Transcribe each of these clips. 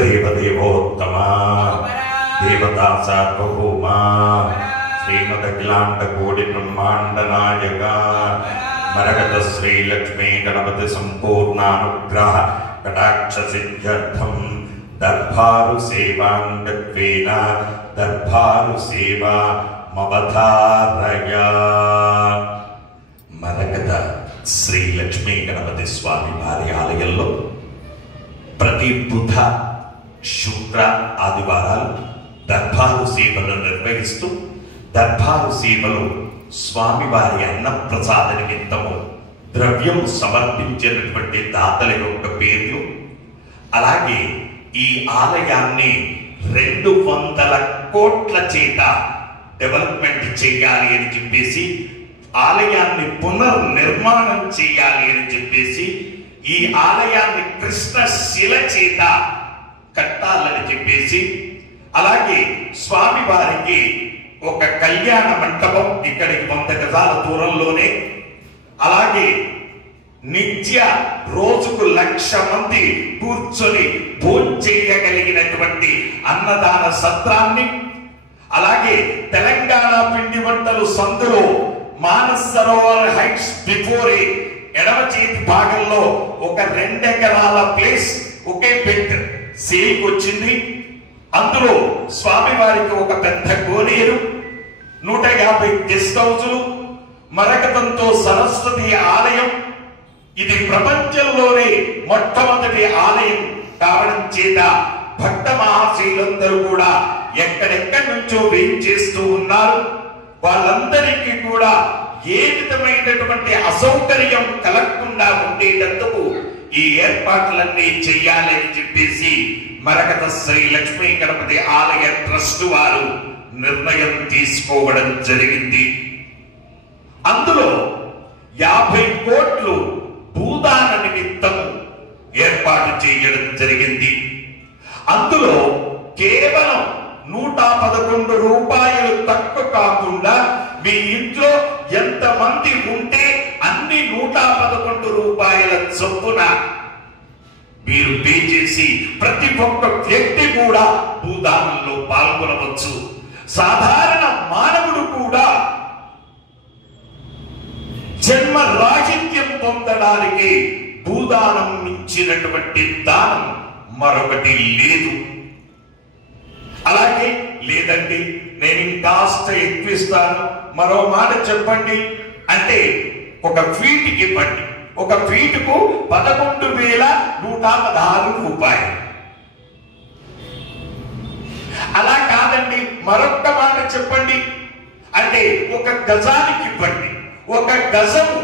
దేవదేవోత్తమా దేవతా సార్వభౌమా శ్రీమదఖిలాండ కోటి బ్రహ్మాండ నాయక మరకత శ్రీ లక్ష్మీ గణపతి సంపూర్ణానుగ్రహ కటాక్ష సిద్ధ్యర్థం దర్భారు సేవాంగత్వేన దర్భారు సేవా మవధారయ. మరకత శ్రీ లక్ష్మీ గణపతి స్వామి వారి ఆలయంలో ప్రతి బుధ శుక్ర ఆదివారాలు దర్బారు సేవలు నిర్వహిస్తూ దర్బారు సేవలు స్వామివారి అన్నప్రసాద నిమిత్తము ద్రవ్యం సమర్పించినటువంటి దాతల యొక్క పేర్లు, అలాగే ఈ ఆలయాన్ని 200 కోట్ల చేత డెవలప్మెంట్ చేయాలి అని చెప్పేసి, ఆలయాన్ని పునర్నిర్మాణం చేయాలి అని చెప్పేసి, ఈ ఆలయాన్ని కృష్ణశిల చేత కట్టాలని చెప్పేసి, అలాగే స్వామి వారికి ఒక కళ్యాణ మంటపం ఇక్కడికి 100 గజాల దూరంలోనే, అలాగే నిత్య రోజుకు 1,00,000 మంది కూర్చొని భోంచేయగలిగినటువంటి అన్నదాన సత్రాన్ని, అలాగే తెలంగాణ పిండి వంటలు సందులో మానస్ సరోవర్ హైట్స్ బిఫోరే ఎడమ చేతి భాగంలో ఒక 2 ఎకరాల ప్లేస్ ఒకే బెడ్ సేల్కి వచ్చింది. అందులో స్వామి వారికి ఒక పెద్ద కోనేరు, 150 గెస్ట్ హౌసులు, మరకతంతో సరస్వతి ఆలయం. ఇది ప్రపంచంలోనే మొట్టమొదటి ఆలయం కావడం చేత భక్త మహాశీలందరూ కూడా ఎక్కడెక్కడి నుంచో వేయించేస్తూ ఉన్నారు. వాళ్ళందరికీ కూడా ఏ విధమైనటువంటి అసౌకర్యం కలగకుండా ఉండేటందుకు ఈ ఏర్పాట్లన్నీ చెయ్యాలని చెప్పేసి మరకత శ్రీ లక్ష్మీ గణపతి ఆలయ ట్రస్ట్ వారు నిర్ణయం తీసుకోవడం జరిగింది. అందులో 50 కోట్లు భూదాన నిమిత్తం ఏర్పాటు చేయడం జరిగింది. అందులో కేవలం 111 రూపాయలు తక్కువ కాకుండా మీ ఇంట్లో ఎంతమంది ఉంటే అన్ని 111 రూపాయల చొప్పున మీరు పే చేసి ప్రతి ఒక్క వ్యక్తి కూడా భూదానంలో పాల్గొనవచ్చు. సాధారణ మానవుడు కూడా జన్మ రాహిత్యం పొందడానికి భూదానం మించినటువంటి దానం మరొకటి లేదు. అలాగే లేదండి నేను ఇంకాస్త ఎక్కువిస్తాను, మరో మాట చెప్పండి అంటే ఒక ఫీట్కి ఇవ్వండి. ఒక ఫీటుకు 11,116 రూపాయలు. అలా కాదండి మరొక్క మాట చెప్పండి అంటే ఒక గజానికి ఇవ్వండి. ఒక గజము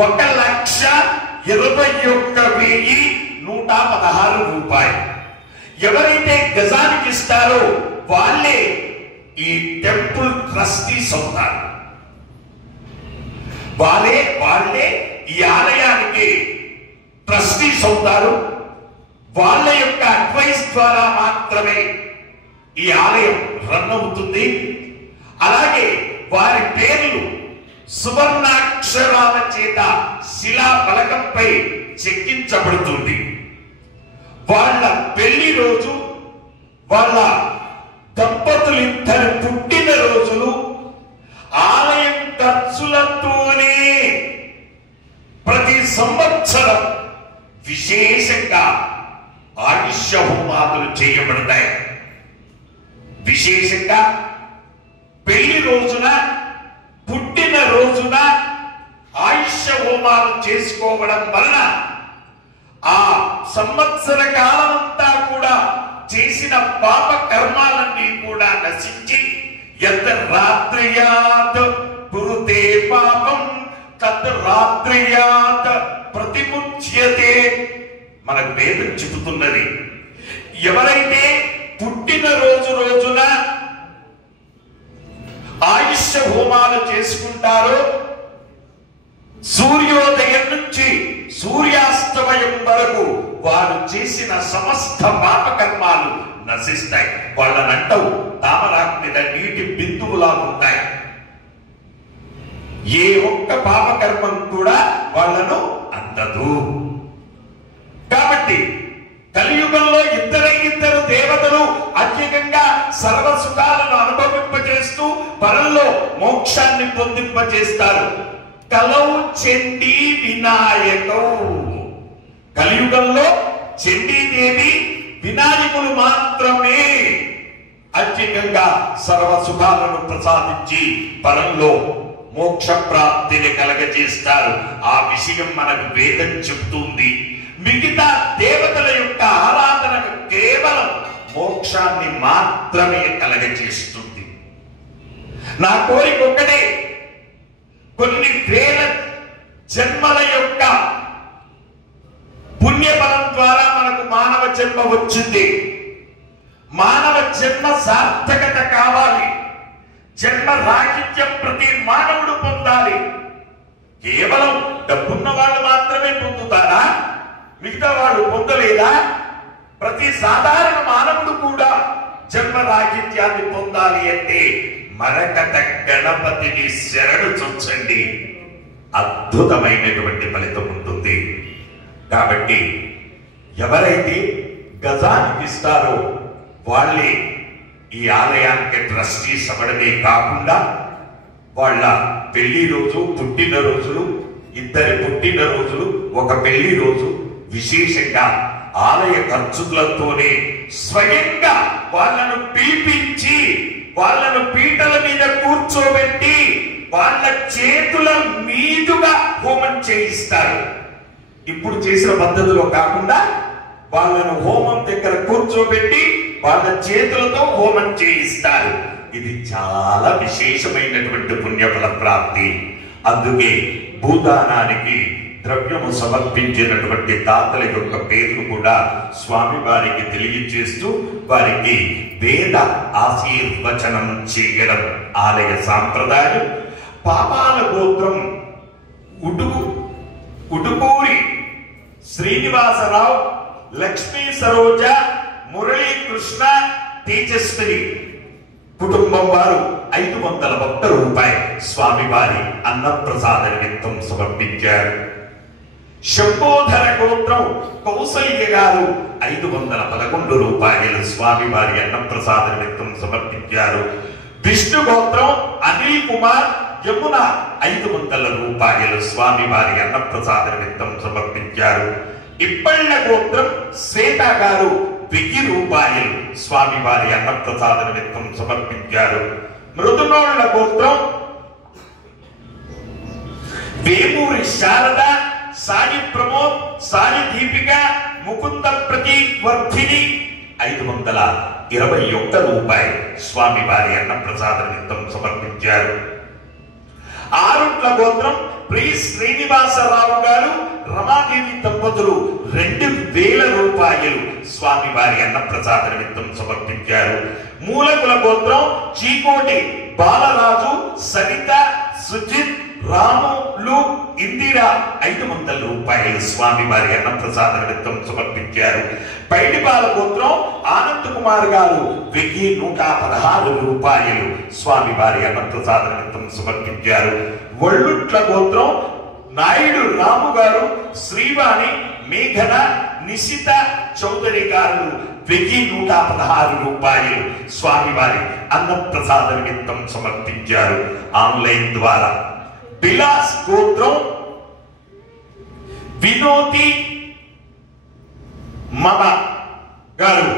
1,21,116 రూపాయలు. ఎవరైతే గజానికి ఇస్తారో వాళ్ళే ఈ టెంపుల్ ట్రస్టీస్ అవుతారు. వాళ్ళే ఈ ఆలయానికి ట్రస్టీస్ అవుతారు. వాళ్ళ యొక్క అడ్వైస్ ద్వారా మాత్రమే ఈ ఆలయం రన్ అవుతుంది. అలాగే వారి పేర్లు సువర్ణాక్షరాల చేత శిలా ఫలకంపై చెక్కించబడుతుంది. వాళ్ళ పెళ్లి రోజు, వాళ్ళ దంపతులిద్దరు పుట్టిన రోజులు ఆలయం ఖర్చులతోనే ప్రతి సంవత్సరం విశేషంగా ఆయుష్య హోమాలు చేయబడతాయి. విశేషంగా పెళ్లి రోజున, పుట్టిన రోజున ఆయుష్య హోమాలు చేసుకోవడం వలన ఆ సంవత్సర కాలం అంతా కూడా చేసిన పాప కర్మాలన్నీ కూడా నశించి యత్ రాత్రియాత్ కురుతే పాపం తత్ రాత్రియాత్ ప్రతిముచ్యతే. మనకు వేదం చెబుతున్నది, ఎవరైతే పుట్టిన రోజున ఆయుష్య హోమాలు చేసుకుంటారో సూర్యోదయం నుంచి సూర్యాస్తమయం వరకు వారు చేసిన సమస్త పాపకర్మాలు నశిస్తాయి. వాళ్ళనంటవు తామరాకు మీద నీటి బిందువులా ఉంటాయి. ఏ ఒక్క పాపకర్మం కూడా వాళ్ళను అందదు. కాబట్టి కలియుగంలో ఇద్దరు మోక్షాన్ని పొందింపజేస్తారు. కలౌ చండీ వినాయకౌ. కలియుగంలో చండీదేవి వినాయకులు మాత్రమే అత్యధికంగా సర్వ సుఖాలను ప్రసాదించి పరంలో మోక్ష ప్రాప్తిని కలగజేస్తారు. ఆ విషయం మనకు వేదం చెబుతుంది. మిగతా దేవతల యొక్క ఆరాధన కేవలం మోక్షాన్ని మాత్రమే కలగజేస్తుంది. నా కోరిక ఒక్కటే, కొన్ని వేల జన్మల యొక్క పుణ్యబలం ద్వారా మనకు మానవ జన్మ వచ్చింది. మానవ జన్మ సార్థకత కావాలి. జన్మ రాహిత్యం ప్రతి మానవుడు పొందాలి. కేవలం డబ్బున్న వాళ్ళు మాత్రమే పొందుతారా? మిగతా వాళ్ళు పొందలేదా? ప్రతి సాధారణ మానవుడు కూడా జన్మ రాహిత్యాన్ని పొందాలి అంటే మరకట గణపతిని శరణు చొచ్చండి, అద్భుతమైనటువంటి ఫలితం ఉంటుంది. కాబట్టి ఎవరైతే గజానికి ఇస్తారో వాళ్ళే ఈ ఆలయానికి ట్రస్టీస్ అవ్వడమే కాకుండా వాళ్ళ పెళ్లి రోజు, పుట్టిన రోజులు, ఇద్దరి పుట్టిన రోజులు, ఒక పెళ్లి రోజు విశేషంగా ఆలయ ఖర్చులతోనే స్వయంగా వాళ్ళను పిలిపించి వాళ్ళను పీటల మీద కూర్చోబెట్టి వాళ్ళ చేతుల మీదుగా హోమం చేయిస్తారు. ఇప్పుడు చేసిన పద్ధతిలో కాకుండా వాళ్ళను హోమం దగ్గర కూర్చోబెట్టి వాళ్ళ చేతులతో హోమం చేయిస్తారు. ఇది చాలా విశేషమైనటువంటి పుణ్యఫల ప్రాప్తి. అందుకే భూదానానికి ద్రవ్యము సమర్పించినటువంటి దాతల యొక్క పేర్లు కూడా స్వామి వారికి తెలియజేస్తూ వారికి వేద ఆశీర్వచనం చేయడం ఆలయ సాంప్రదాయం. పాపాల గోత్రం ఉటుకూరి శ్రీనివాసరావు, లక్ష్మీ సరోజ, మురళీకృష్ణ, తేజస్విని కుటుంబం వారు 501 రూపాయలు స్వామి వారి అన్నప్రసాద నిమిత్తం సమర్పించారు. శంభోధర గోత్రం కౌసల్య గారు 511 రూపాయలు స్వామి వారి అన్నప్రసాద నిమిత్తం సమర్పించారు. విష్ణు గోత్రం అనిల్ కుమార్, యమున 500 రూపాయలు స్వామి వారి అన్నప్రసాద నిమిత్తం సమర్పించారు. ఇప్పళ్ళ గోత్రం శ్వేత గారు 1000 రూపాయలు స్వామి వారి అన్నప్రసాద నిమిత్తం సమర్పించారు. మృదునోళ్ల గోత్రం వేమూరి శారద, సాయి ప్రమోద్, సాయి దీపిక, ముకుంద ప్రతీక్ వర్ధిని 521 రూపాయలు స్వామి వారి అన్నప్రసాద నిమిత్తం సమర్పించారు. ఆరుట్ల గోత్రం ప్రీ శ్రీనివాసరావు గారు, రమాదేవి దంపతులు 2000 రూపాయలు స్వామి వారి అన్నప్రసాద నిమిత్తం సమర్పించారు. మూలకుల గోత్రం చీకోటి బాలరాజు, సరిత, సుజిత్, రాములు, ఇందిరా 500 రూపాయలు స్వామి వారి అన్నప్రసాద నిమిత్తం సమర్పించారు. పైడిపాల గోత్రం ఆనంద్ కుమార్ గారు 1116 రూపాయలు స్వామి వారి అన్నప్రసాద నిమిత్తం సమర్పించారు. వళ్ళుట్ల గోత్రం నాయుడు రాము గారు, శ్రీవాణి, మేఘన, నిశిత చౌదరి గారు 1116 రూపాయలు స్వామి వారి అన్నప్రసాద నిమిత్తం సమర్పించారు. ఆన్లైన్ ద్వారా బిలాస్ గోత్రం వినోది మమ గారు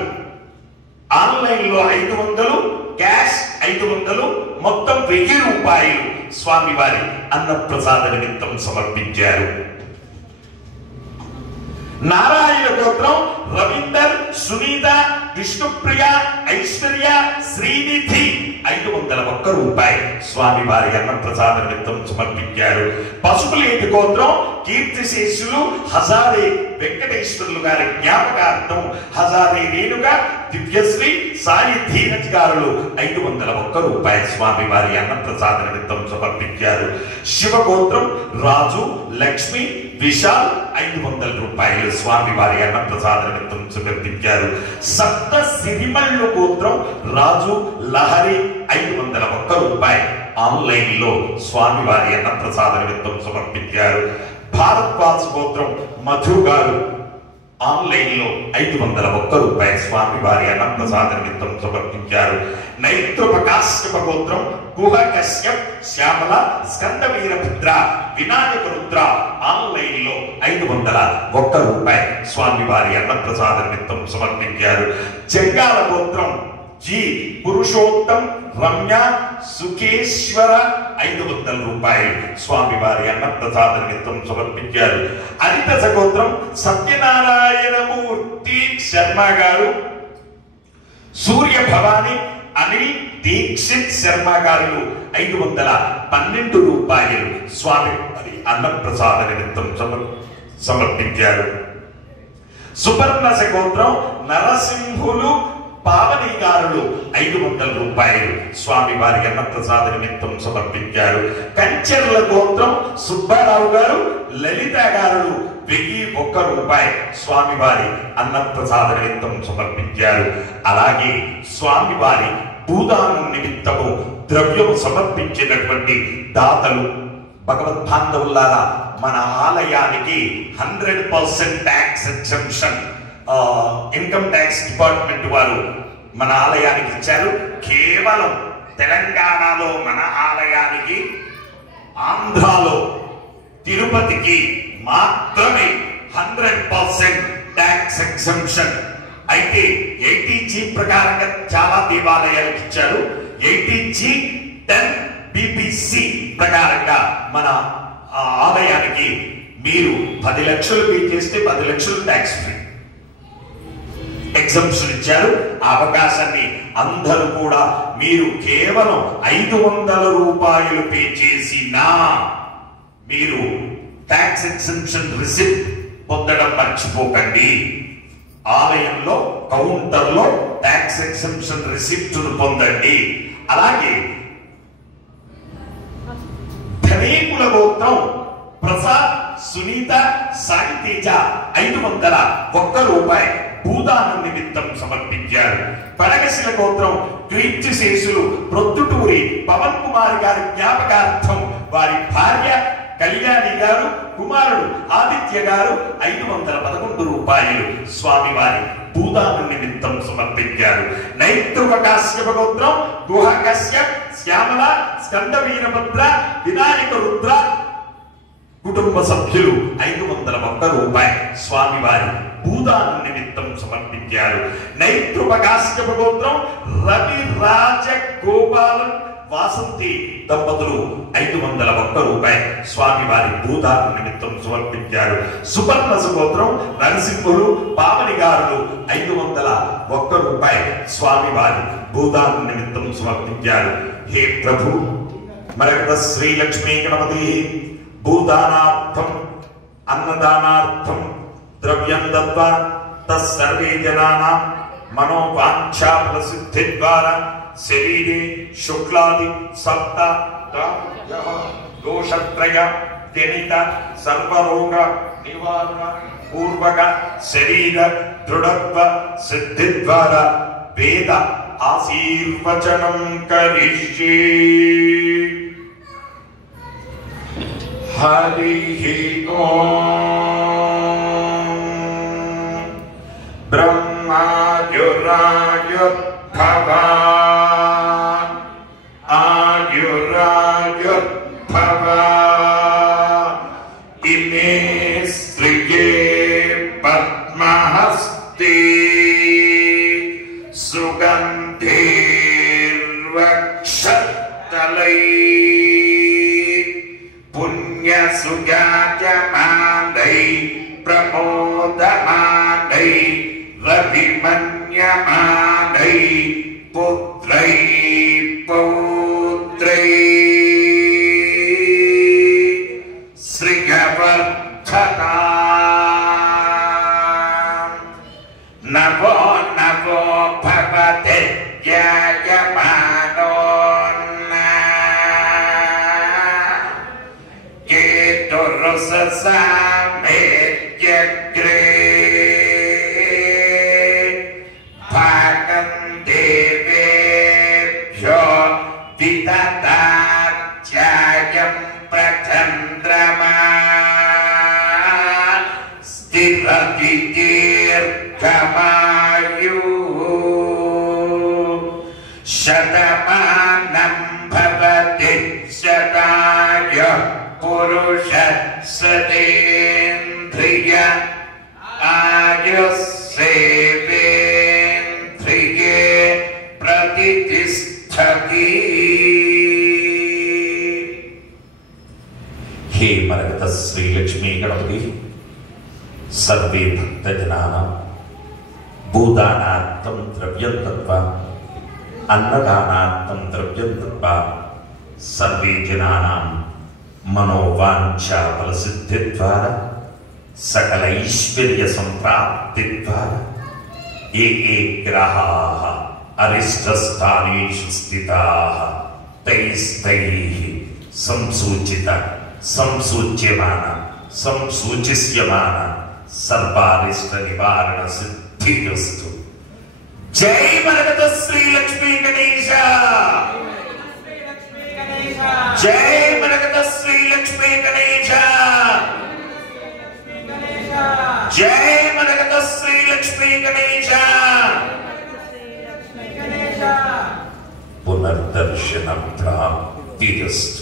ఆన్లైన్ లో 500, క్యాష్ 500, మొత్తం 1000 రూపాయలు స్వామి వారి అన్నప్రసాద నిమిత్తం సమర్పించారు. నారాయణ గోత్రం రవీందర్, సునీత, విష్ణుప్రియ, ఐశ్వర్య, శ్రీనిధి 501 రూపాయలు స్వామి వారి అన్నప్రసాద నిమిత్తం సమర్పించారు. పసుపులేటి గోత్రం కీర్తిశేషులు హజారే వెంకటేశ్వర్లు గారి జ్ఞాపకార్థం హజారే రేణుగా, దివ్యశ్రీ, సాయి ధీరజ్ గారులు 501 రూపాయలు స్వామి వారి అన్నప్రసాద నిమిత్తం సమర్పించారు. శివగోత్రం రాజు, లక్ష్మి, విశాల్ 500 రూపాయలు స్వామి వారి అన్నప్రసాద నిమిత్తం సమర్పించారు. సప్త సిరిమల్లు గోత్రం రాజు, లహరి 501 రూపాయలు ఆన్లైన్ లో స్వామి వారి అన్నప్రసాద నిమిత్తం సమర్పించారు. భారద్వాజ్ గోత్రం మధు గారు ఆన్లైన్ లో 501 రూపాయలు స్వామివారి అన్నప్రసాద నిమిత్తం సమర్పించారు. నైత్రోపకాశ్యప గోత్రం గుహ కశ్యప్ శ్యామల స్కంద వీరభద్ర వినాయక రుద్ర ఆన్లైన్ లో 501 రూపాయలు స్వామివారి అన్నప్రసాద నిమిత్తం సమర్పించారు. జంగాల గోత్రం జి పురుషోత్తం రమ్య సుఖేశ్వర 500 రూపాయలు స్వామివారి అన్నప్రసాద నిమిత్తం సమర్పించారు. హరిత గోత్రం సత్యనారాయణ మూర్తి శర్మ గారు, సూర్య భవాని అనిల్ దీక్షిత్ శర్మ గారు 512 రూపాయలు స్వామివారి అన్నప్రసాద నిమిత్తం సమర్పించారు. సుపర్ణస గోత్రం నరసింహులు పావనీకారులు 500 రూపాయలు స్వామివారి అన్నప్రసాద నిమిత్తం సమర్పించారు. కంచెర్ల గోత్రం సుబ్బారావు గారు లలిత గారు 1001 రూపాయలు స్వామివారి అన్నప్రసాద నిమిత్తం సమర్పించారు. అలాగే స్వామివారి భూదానం నిమిత్తము ద్రవ్యము సమర్పించినటువంటి దాతలు భగవద్బాంధవులారా, మన ఆలయానికి 100% tax exemption income tax department వారు మన ఆలయానికి ఇచ్చారు. కేవలం తెలంగాణలో మన ఆలయానికి, ఆంధ్రాలో తిరుపతికి మాత్రమే 100% ట్యాక్స్ ఎగ్జంప్షన్. అయితే 80G ప్రకారంగా చాలా దేవాలయాలకు ఇచ్చారు. 80G 10 BBC ప్రకారంగా మన ఆలయానికి మీరు 10 లక్షలు పే చేస్తే 10 లక్షలు ట్యాక్స్ ఫ్రీ ఎగ్జంప్షన్ ఇచ్చారు. ఆ అవకాశాన్ని అందరూ కూడా మీరు కేవలం 500 రూపాయలు పే చేసినా మీరు ట్యాక్స్ ఎగ్జంప్షన్ రిసిప్ట్ పొందడం మర్చిపోకండి. ఆలయంలో కౌంటర్లో ట్యాక్స్ ఎగ్జంప్షన్ రిసిప్ట్ను పొందండి. అలాగే ధనేకుల గోత్రం ప్రసాద్ సునీత సాయి తేజ 501 రూపాయలు భూదానం నిమిత్తం సమర్పించారు. పరగశిల గోత్రం కీర్తిశేషులు ప్రొద్దుటూరి పవన్ కుమార్ గారి జ్ఞాపకార్థం వారి భార్య కళ్యాణి గారు, కుమారుడు ఆదిత్య గారు 511 రూపాయలు స్వామివారి భూదానం నిమిత్తం సమర్పించారు. నైత్రోపకాశ్యప గోత్రం గుహ కశ్యప్ శ్యామల స్కంద వీరభద్ర వినాయక రుద్ర కుటుంబ సభ్యులు 501 రూపాయలు స్వామివారి భూదానం నిమిత్తం సమర్పించారు. నైత్రోపకాశ్యప గోత్రం రవి రాజ గోపాలన్ వాసంతి దంపతులు 501 రూపాయలు స్వామివారి భూదానం నిమిత్తం సమర్పించారు. సుపర్ణస గోత్రం నరసింహులు పావనిగారులు 501 రూపాయలు స్వామివారి భూదానం నిమిత్తం సమర్పించారు. హే ప్రభు, మరకత శ్రీ లక్ష్మీ గణపతి భూదానార్థం అన్నదానార్థం ద్రవ్యం దత్వా తస్సర్వే జనానాం మనోవాంఛా ప్రసిద్ధి ద్వారా శరీరే శుక్లాది సప్త దోషత్రయ జనిత సర్వరోగ నివారణ పూర్వక శరీర దృఢత్వ సిద్ధి ద్వారా వేద ఆశీర్వచనం కరిష్యే. హరి ఓం. బ్రహ్మాయురాయుర్భవ ఆయురాయుర్భవ ఇమే శ్రియే పద్మహస్తే సుగంధిర్వక్షతలై పుణ్యసుగాయమానై ప్రమోదమానై రవిమన్యమానై పుత్రై పౌత్రై శ్రీవర్ధనా నవో నవో భవతే ధ్యాయమానో కేతురుససామేత్యగ్రే భాగం దేవేభ్యో విదదాత్యాయం ప్రచంద్రమా స్థిరతి శతమానం భవతి శతాయ పురుష సతేంద్రియ ఆయుస్సేవేంద్రియే ప్రతిష్ఠతి. हे मरगत श्री लक्ष्मी गणपति सर्वे भक्तजनानां भूदानार्थं द्रव्यं दत्त्वा अन्नदानार्थं द्रव्यं दत्त्वा सर्वे जनानां मनोवाञ्छा फलसिद्धिद्वारा सकल ऐश्वर्य संप्राप्तिद्वारा ये ग्रहाः अरिष्टस्थानेषु स्थिताः तैस्तैः संसूचिता संसूच्यमान संसूचिष्यमान सर्वारिष्ट निवारण सिद्धिरस्तु. जय मरगत श्री लक्ष्मी गणेश. जय मरगत श्री लक्ष्मी गणेश. जय मरगत श्री लक्ष्मी गणेश. पुनर्दर्शन प्राप्तिरस्तु.